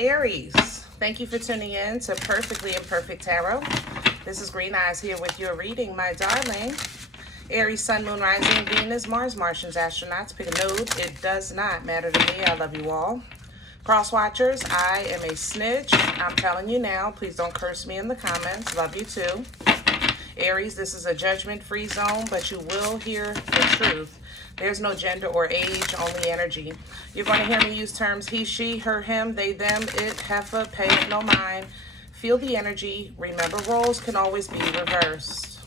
Aries, thank you for tuning in to Perfectly Imperfect Tarot. This is Green Eyes here with your reading, my darling. Aries, Sun, Moon, Rising, Venus, Mars, Martians, astronauts. Pick a node. It does not matter to me. I love you all. Cross watchers, I am a snitch. I'm telling you now. Please don't curse me in the comments. Love you too. Aries, this is a judgment-free zone, but you will hear the truth. There's no gender or age, only energy. You're going to hear me use terms he, she, her, him, they, them, it, heifer, pay it no mind. Feel the energy. Remember, roles can always be reversed.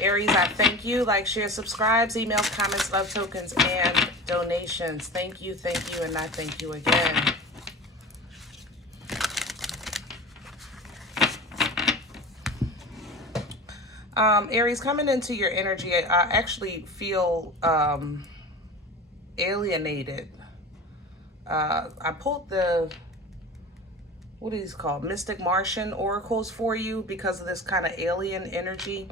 Aries, I thank you. Like, share, subscribes, emails, comments, love tokens, and donations. Thank you, and I thank you again. Aries, coming into your energy, I actually feel alienated. I pulled the, what are these called? Mystic Martian oracles for you because of this kind of alien energy.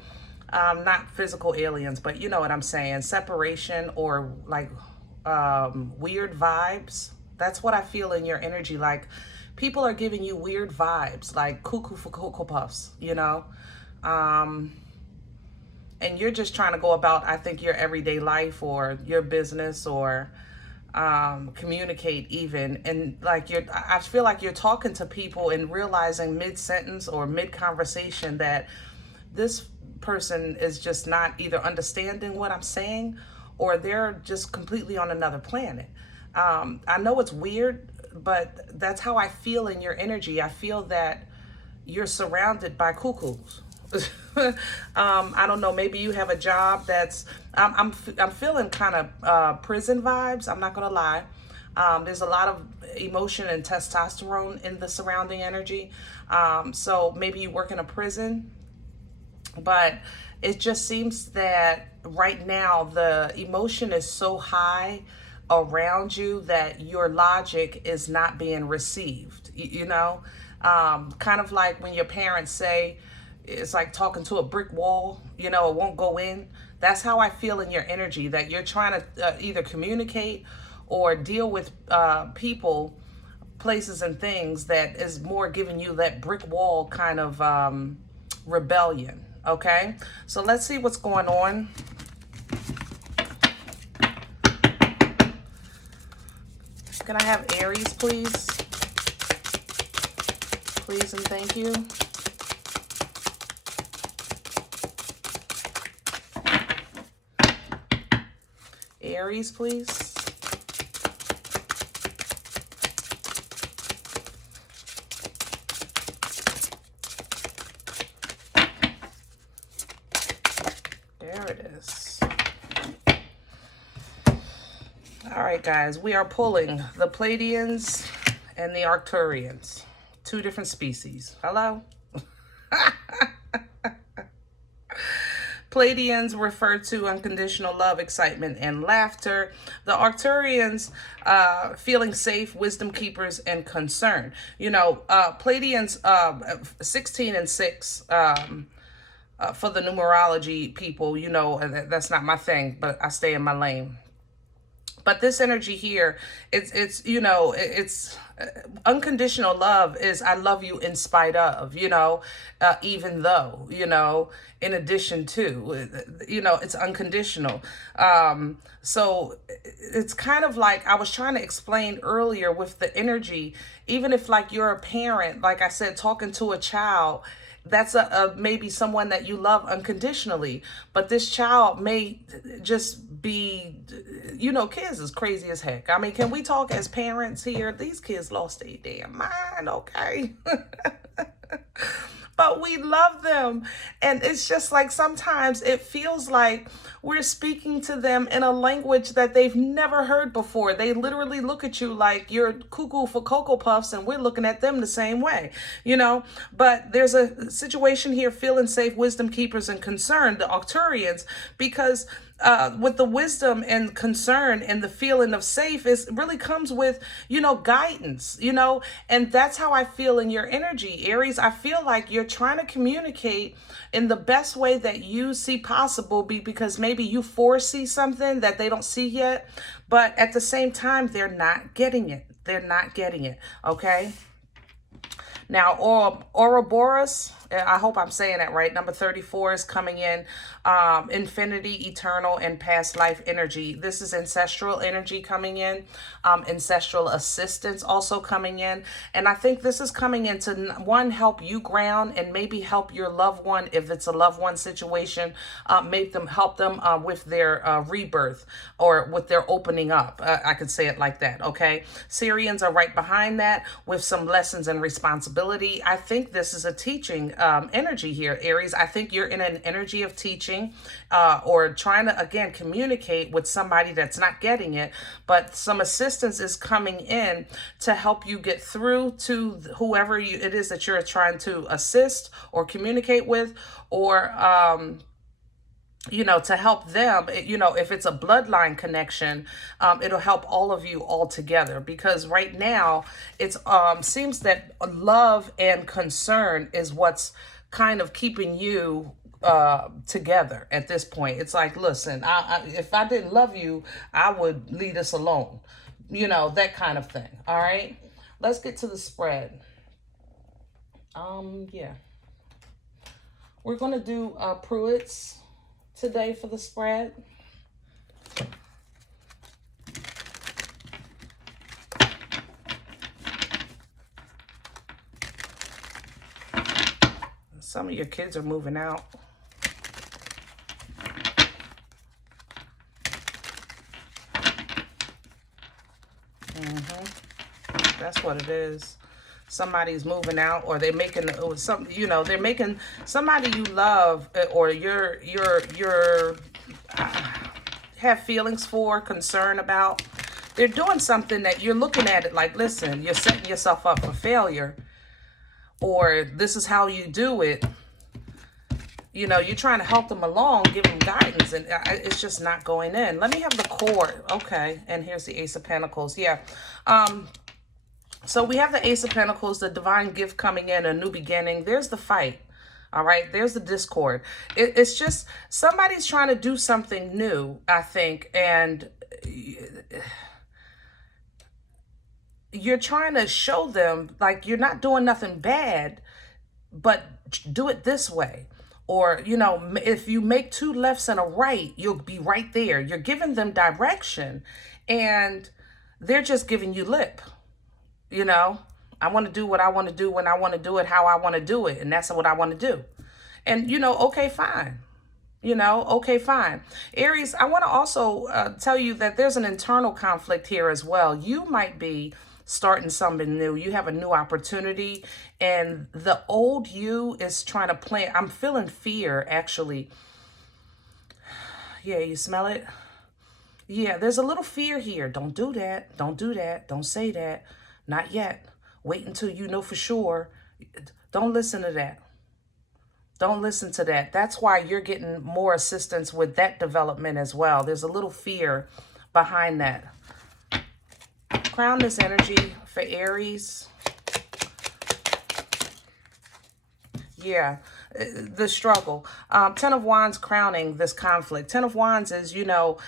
Not physical aliens, but you know what I'm saying. Separation or like weird vibes. That's what I feel in your energy. Like people are giving you weird vibes, like cuckoo for Cocoa Puffs, you know? And you're just trying to go about, I think, your everyday life or your business or communicate even. And like I feel like you're talking to people and realizing mid-sentence or mid-conversation that this person is just not either understanding what I'm saying or they're just completely on another planet. I know it's weird, but that's how I feel in your energy. I feel that you're surrounded by cuckoos. I don't know, maybe you have a job that's, I'm feeling kind of prison vibes, I'm not gonna lie. There's a lot of emotion and testosterone in the surrounding energy. So maybe you work in a prison, but it just seems that right now the emotion is so high around you that your logic is not being received, you know? Kind of like when your parents say, it's like talking to a brick wall, you know, it won't go in. That's how I feel in your energy, that you're trying to either communicate or deal with people, places, and things that is more giving you that brick wall kind of rebellion, okay? So let's see what's going on. Can I have Aries, please? Please and thank you. Aries, please. There it is. All right, guys, we are pulling the Pleiadians and the Arcturians, two different species. Hello? Pleiadians refer to unconditional love, excitement, and laughter. The Arcturians, feeling safe, wisdom keepers, and concern. You know, Pleiadians, 16 and 6, for the numerology people, you know, that's not my thing, but I stay in my lane. But this energy here, it's you know, it's unconditional love is I love you in spite of, you know, even though, you know, in addition to, you know, it's unconditional. So it's kind of like I was trying to explain earlier with the energy, even if like you're a parent, like I said, talking to a child, that's maybe someone that you love unconditionally, but this child may just be, you know, kids is crazy as heck. I mean, can we talk as parents here? These kids lost their damn mind, okay? But we love them. And it's just like sometimes it feels like we're speaking to them in a language that they've never heard before. They literally look at you like you're cuckoo for Cocoa Puffs and we're looking at them the same way, you know? But there's a situation here, feeling safe, wisdom keepers, and concern, the Arcturians, because with the wisdom and concern and the feeling of safe is really comes with, you know, guidance, you know, and that's how I feel in your energy, Aries. I feel like you're trying to communicate in the best way that you see possible, because maybe you foresee something that they don't see yet, but at the same time, they're not getting it. They're not getting it, okay? Now, Ouroboros, I hope I'm saying that right, number 34 is coming in. Infinity, eternal, and past life energy. This is ancestral energy coming in. Ancestral assistance also coming in. And I think this is coming in to, one, help you ground and maybe help your loved one, if it's a loved one situation, help them with their rebirth or with their opening up. I could say it like that, okay? Syrians are right behind that with some lessons and responsibility. I think this is a teaching energy here, Aries. I think you're in an energy of teaching or trying to, again, communicate with somebody that's not getting it, but some assistance is coming in to help you get through to whoever it is that you're trying to assist or communicate with, or you know, to help them. You know, if it's a bloodline connection, it'll help all of you all together, because right now it's seems that love and concern is what's kind of keeping you together at this point. It's like, listen, if I didn't love you, I would leave us alone, you know, that kind of thing. All right, let's get to the spread. Yeah, we're gonna do Pruitt's today for the spread. Some of your kids are moving out. That's what it is. Somebody's moving out, or they're making some, you know, they're making somebody you love or you're have feelings for, concern about. They're doing something that you're looking at it like, listen, you're setting yourself up for failure, or this is how you do it. You know, you're trying to help them along, give them guidance, and it's just not going in. Let me have the cord. Okay, and here's the Ace of Pentacles. Yeah. So we have the Ace of Pentacles, the divine gift coming in, a new beginning. There's the fight. All right, there's the discord. It's just somebody's trying to do something new, I think, and you're trying to show them like you're not doing nothing bad, but do it this way. Or, you know, if you make two lefts and a right, you'll be right there. You're giving them direction, and they're just giving you lip. You know, I want to do what I want to do when I want to do it, how I want to do it. And that's what I want to do. And, you know, okay, fine. You know, okay, fine. Aries, I want to also tell you that there's an internal conflict here as well. You might be starting something new. You have a new opportunity, and the old you is trying to plan. I'm feeling fear, actually. Yeah, you smell it? Yeah, there's a little fear here. Don't do that. Don't do that. Don't say that. Not yet. Wait until you know for sure. Don't listen to that. Don't listen to that. That's why you're getting more assistance with that development as well. There's a little fear behind that. Crown this energy for Aries. Yeah, the struggle. 10 of Wands crowning this conflict. 10 of Wands is, you know,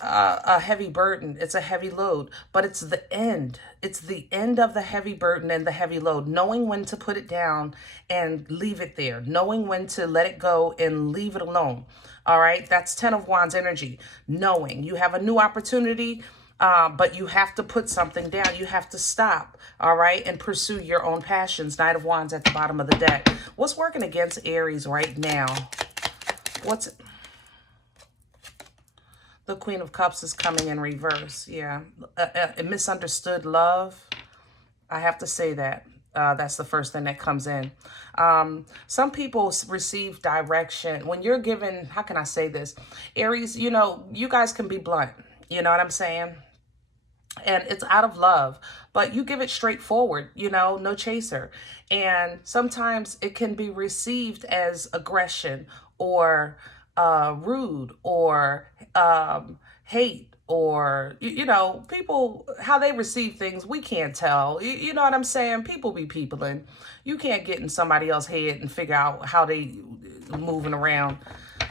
a heavy burden. It's a heavy load, but it's the end. It's the end of the heavy burden and the heavy load. Knowing when to put it down and leave it there. Knowing when to let it go and leave it alone. All right. That's 10 of Wands energy. Knowing you have a new opportunity, but you have to put something down. You have to stop. All right. And pursue your own passions. Knight of Wands at the bottom of the deck. What's working against Aries right now? The Queen of Cups is coming in reverse. Yeah. A misunderstood love. I have to say that. That's the first thing that comes in. Some people receive direction. When you're given, how can I say this? Aries, you know, you guys can be blunt. You know what I'm saying? And it's out of love. But you give it straightforward, you know, no chaser. And sometimes it can be received as aggression or rude or hate, or you know, people, how they receive things, we can't tell. You know what I'm saying? People be peopling. You can't get in somebody else's head and figure out how they moving around.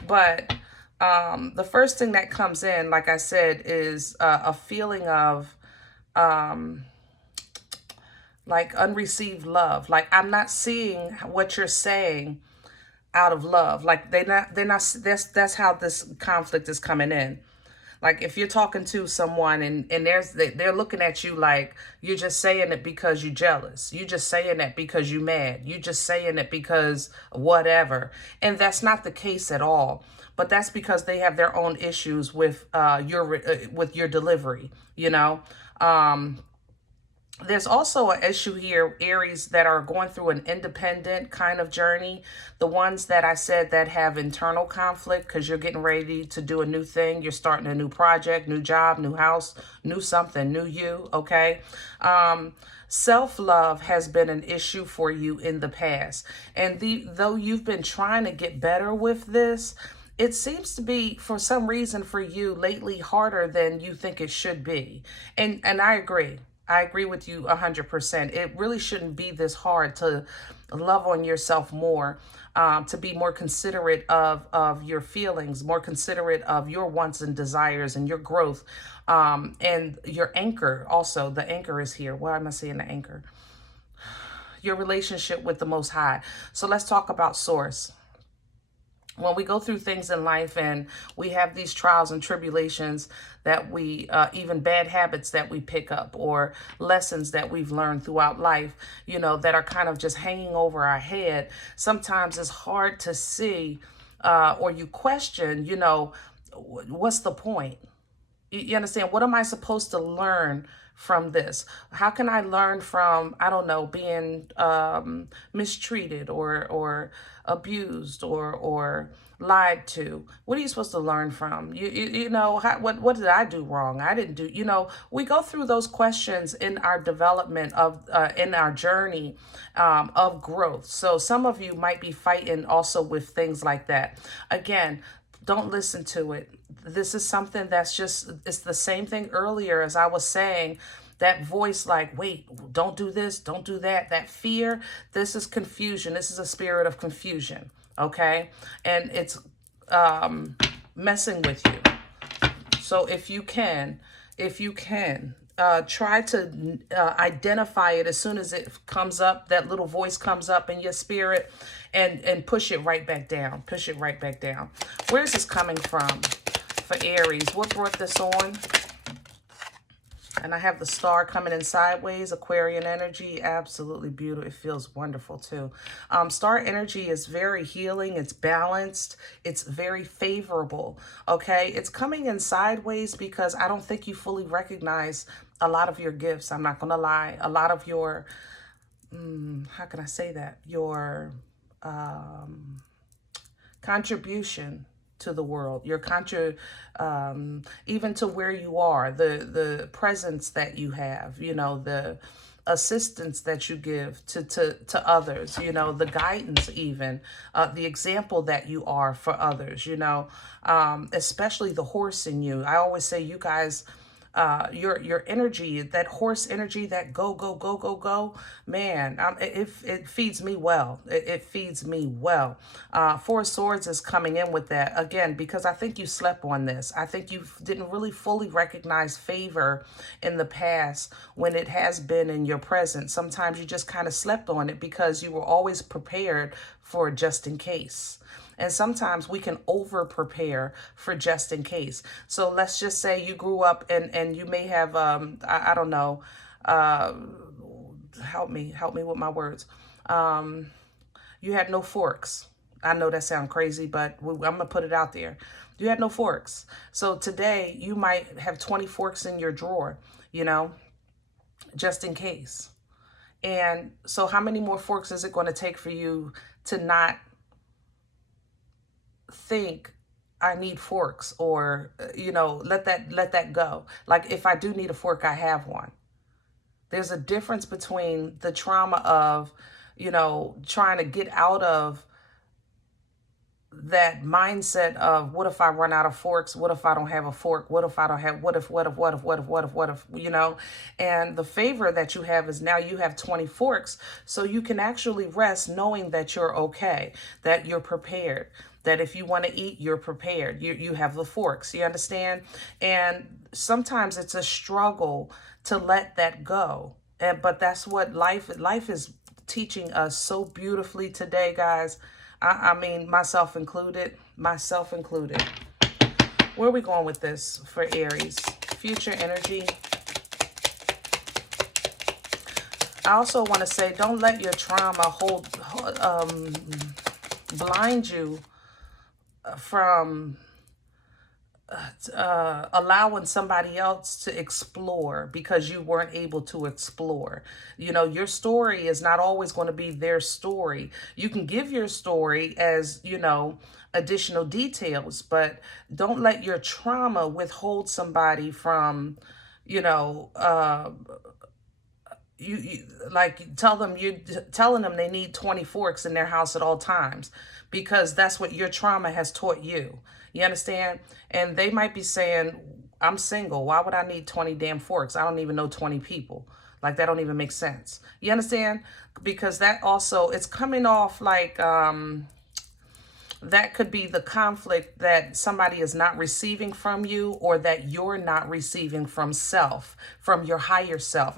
But the first thing that comes in, like I said, is a feeling of like unreceived love. Like, I'm not seeing what you're saying out of love. Like, they're not, that's how this conflict is coming in. Like, if you're talking to someone and they're looking at you like you're just saying it because you're jealous. You're just saying it because you're mad. You're just saying it because whatever. And that's not the case at all. But that's because they have their own issues with your delivery, you know. There's also an issue here, Aries, that are going through an independent kind of journey. The ones that I said that have internal conflict because you're getting ready to do a new thing. You're starting a new project, new job, new house, new something, new you, okay? Self-love has been an issue for you in the past. And though you've been trying to get better with this, it seems to be, for some reason for you lately, harder than you think it should be. And I agree. I agree with you 100%. It really shouldn't be this hard to love on yourself more, to be more considerate of your feelings, more considerate of your wants and desires and your growth, and your anchor. Also, the anchor is here. Why am I saying the anchor? Your relationship with the Most High. So let's talk about source. When we go through things in life and we have these trials and tribulations that we, even bad habits that we pick up or lessons that we've learned throughout life, you know, that are kind of just hanging over our head, sometimes it's hard to see, or you question, you know, what's the point? You understand? What am I supposed to learn from this? How can I learn from, I don't know, being mistreated or abused or lied to? What are you supposed to learn from? You know, what did I do wrong? I didn't do, you know, we go through those questions in our development of, in our journey of growth. So some of you might be fighting also with things like that. Again, don't listen to it. This is something that's just, it's the same thing earlier as I was saying, that voice like, wait, don't do this, don't do that, that fear. This is confusion. This is a spirit of confusion, okay? And it's messing with you. So if you can, try to identify it as soon as it comes up, that little voice comes up in your spirit, and push it right back down. Push it right back down. Where is this coming from for Aries? What brought this on? And I have the star coming in sideways, Aquarian energy, absolutely beautiful. It feels wonderful too. Star energy is very healing. It's balanced. It's very favorable, okay? It's coming in sideways because I don't think you fully recognize a lot of your gifts. I'm not going to lie. A lot of your, how can I say that? Your contribution to the world, your even to where you are, the presence that you have, you know, the assistance that you give to others, you know, the guidance, even the example that you are for others, you know, especially the horse in you. I always say, you guys, your energy, that horse energy, that go, man, it feeds me well. It feeds me well. Four of Swords is coming in with that again, because I think you slept on this. I think you didn't really fully recognize favor in the past when it has been in your present. Sometimes you just kind of slept on it because you were always prepared for just in case. And sometimes we can over prepare for just in case. So let's just say you grew up and you may have, I don't know, help me with my words. You had no forks. I know that sounds crazy, but I'm going to put it out there. You had no forks. So today you might have 20 forks in your drawer, you know, just in case. And so how many more forks is it going to take for you to not think I need forks, or, you know, let that go? Like, if I do need a fork, I have one. There's a difference between the trauma of, you know, trying to get out of that mindset of, what if I run out of forks? What if I don't have a fork? What if I don't have, what if, you know? And the favor that you have is now you have 20 forks. So you can actually rest knowing that you're okay, that you're prepared, that if you want to eat, you're prepared. You have the forks, you understand? And sometimes it's a struggle to let that go. But that's what life is teaching us so beautifully today, guys. I mean, myself included. Myself included. Where are we going with this for Aries? Future energy. I also want to say, don't let your trauma blind you from allowing somebody else to explore because you weren't able to explore. You know, your story is not always going to be their story. You can give your story as, you know, additional details, but don't let your trauma withhold somebody from, you know, you like you're telling them they need 20 forks in their house at all times, because that's what your trauma has taught you. You understand? And they might be saying, I'm single. Why would I need 20 damn forks? I don't even know 20 people. Like, that don't even make sense. You understand? Because that also, it's coming off like, that could be the conflict that somebody is not receiving from you, or that you're not receiving from your higher self.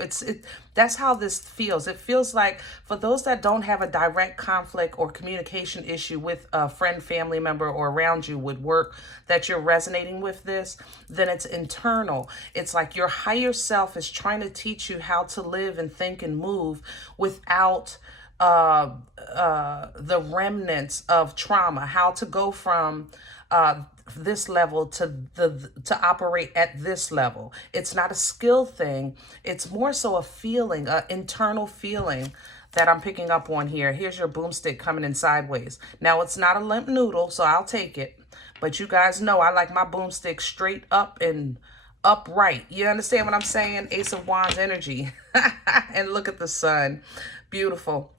That's how this feels. It feels like, for those that don't have a direct conflict or communication issue with a friend, family member, or around you with work, that you're resonating with this, then it's internal. It's like your higher self is trying to teach you how to live and think and move without the remnants of trauma, how to go from this level to operate at this level. It's not a skill thing. It's more so a feeling, an internal feeling that I'm picking up on here. Here's your boomstick coming in sideways. Now, it's not a limp noodle, so I'll take it. But you guys know I like my boomstick straight up and upright. You understand what I'm saying? Ace of Wands energy. And look at the sun. Beautiful.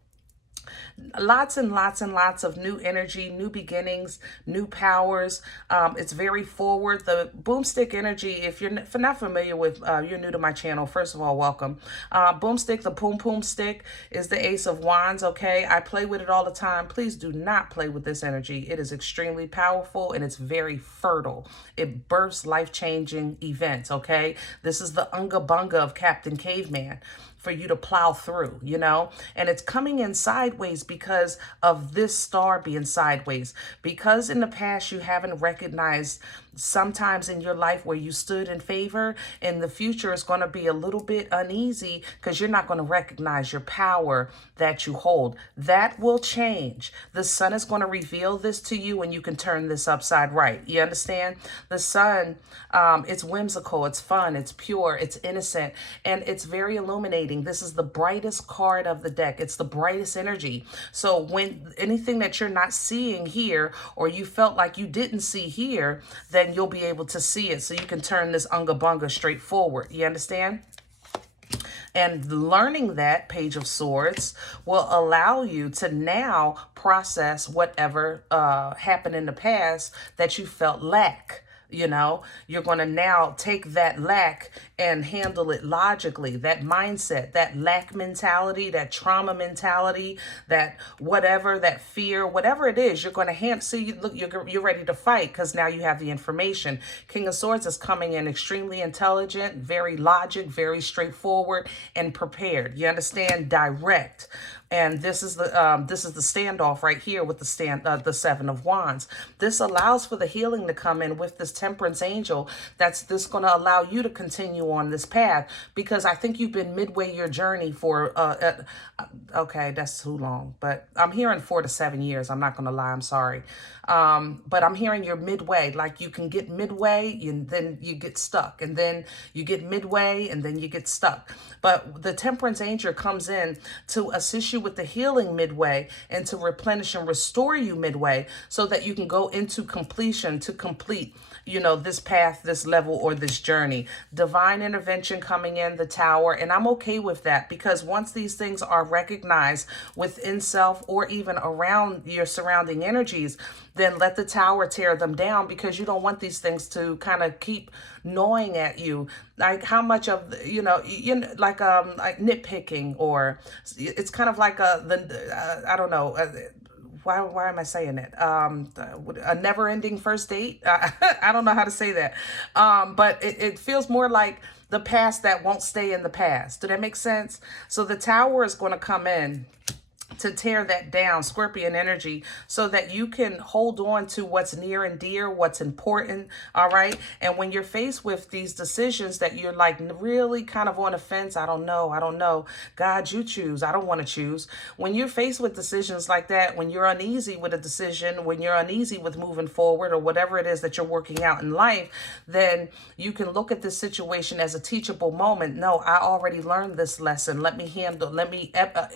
Lots and lots and lots of new energy, new beginnings, new powers. It's very forward. The boomstick energy, if you're not familiar with, you're new to my channel, first of all, welcome. Boomstick, the poom poom stick, is the Ace of Wands, okay? I play with it all the time. Please do not play with this energy. It is extremely powerful, and it's very fertile. It births life-changing events, okay? This is the unga bunga of Captain Caveman for you to plow through, you know? And it's coming in sideways because of this star being sideways. Because in the past you haven't recognized sometimes in your life where you stood in favor, in the future is going to be a little bit uneasy because you're not going to recognize your power that you hold. That will change. The sun is going to reveal this to you, and you can turn this upside right. You understand? The sun, it's whimsical, it's fun, it's pure, it's innocent, and it's very illuminating. This is the brightest card of the deck. It's the brightest energy. So when anything that you're not seeing here, or you felt like you didn't see here, then you'll be able to see it, so you can turn this unga bunga straight forward. You understand? And learning that Page of Swords will allow you to now process whatever happened in the past that you felt lack. You know, you're going to now take that lack and handle it logically. That mindset, that lack mentality, that trauma mentality, that whatever, that fear, whatever it is, you're going to handle. See, look, you're ready to fight because now you have the information. King of Swords is coming in extremely intelligent, very logic, very straightforward, and prepared. You understand? Direct. And this is the standoff right here with the Seven of Wands. This allows for the healing to come in with this Temperance angel. That's going to allow you to continue on this path, because I think you've been midway your journey for okay, that's too long, but I'm hearing 4 to 7 years. I'm not going to lie. I'm sorry. But I'm hearing you're midway. Like, you can get midway and then you get stuck, and then you get midway and then you get stuck. But the Temperance angel comes in to assist you with the healing midway, and to replenish and restore you midway, so that you can go into completion, to complete, you know, this path, this level, or this journey. Divine intervention coming in, the Tower. And I'm okay with that, because once these things are recognized within self, or even around your surrounding energies, then let the Tower tear them down, because you don't want these things to kind of keep gnawing at you. Like, how much of, like nitpicking, or it's kind of like I don't know, why am I saying that? A never-ending first date. I don't know how to say that. But it feels more like the past that won't stay in the past. Do that make sense? So the Tower is going to come in to tear that down, Scorpion energy, so that you can hold on to what's near and dear, what's important, all right? And when you're faced with these decisions that you're like really kind of on the fence, I don't know, God, you choose, I don't want to choose. When you're faced with decisions like that, when you're uneasy with a decision, when you're uneasy with moving forward or whatever it is that you're working out in life, then you can look at this situation as a teachable moment. No, I already learned this lesson. Let me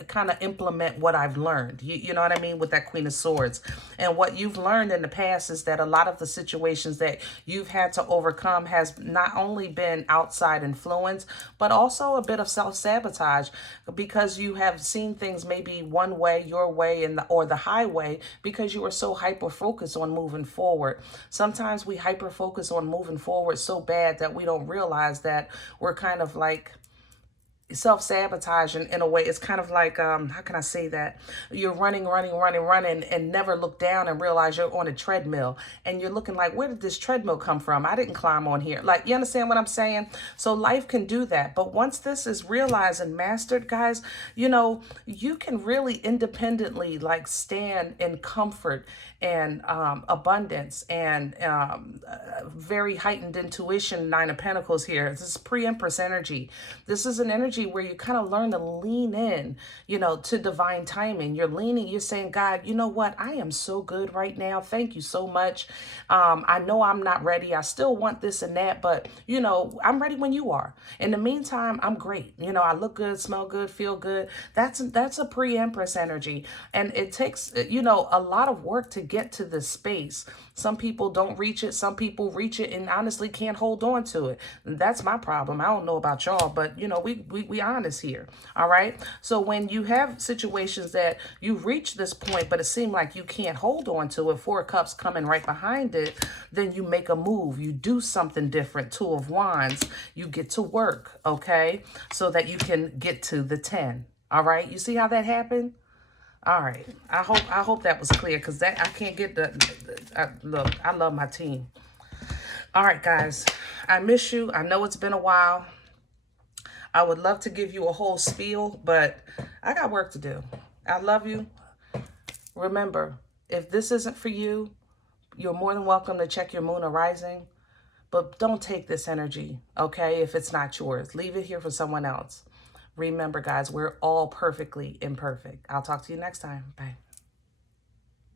kind of implement what I've learned. You know what I mean? With that Queen of Swords. And what you've learned in the past is that a lot of the situations that you've had to overcome has not only been outside influence, but also a bit of self-sabotage, because you have seen things maybe one way, your way, or the highway, because you were so hyper-focused on moving forward. Sometimes we hyper-focus on moving forward so bad that we don't realize that we're kind of like self-sabotaging in a way. It's kind of like, how can I say that? You're running and never look down and realize you're on a treadmill, and you're looking like, where did this treadmill come from? I didn't climb on here. Like, you understand what I'm saying? So life can do that. But once this is realized and mastered, guys, you know, you can really independently like stand in comfort and abundance and very heightened intuition. Nine of Pentacles here. This is pre-Empress energy. This is an energy where you kind of learn to lean in, you know, to divine timing. You're leaning, you're saying, God, you know what? I am so good right now. Thank you so much. I know I'm not ready. I still want this and that, but you know, I'm ready when you are. In the meantime, I'm great. You know, I look good, smell good, feel good. That's a pre-Empress energy. And it takes, you know, a lot of work to get to this space. Some people don't reach it. Some people reach it and honestly can't hold on to it. That's my problem. I don't know about y'all, but you know, we honest here. All right. So when you have situations that you reach this point, but it seems like you can't hold on to it, Four of Cups coming right behind it, then you make a move. You do something different. Two of Wands. You get to work. Okay. So that you can get to the 10. All right. You see how that happened? All right. I hope that was clear, because that I can't get look, I love my team. All right, guys. I miss you. I know it's been a while. I would love to give you a whole spiel, but I got work to do. I love you. Remember, if this isn't for you, you're more than welcome to check your moon or rising, but don't take this energy, okay? If it's not yours, leave it here for someone else. Remember, guys, we're all perfectly imperfect. I'll talk to you next time. Bye.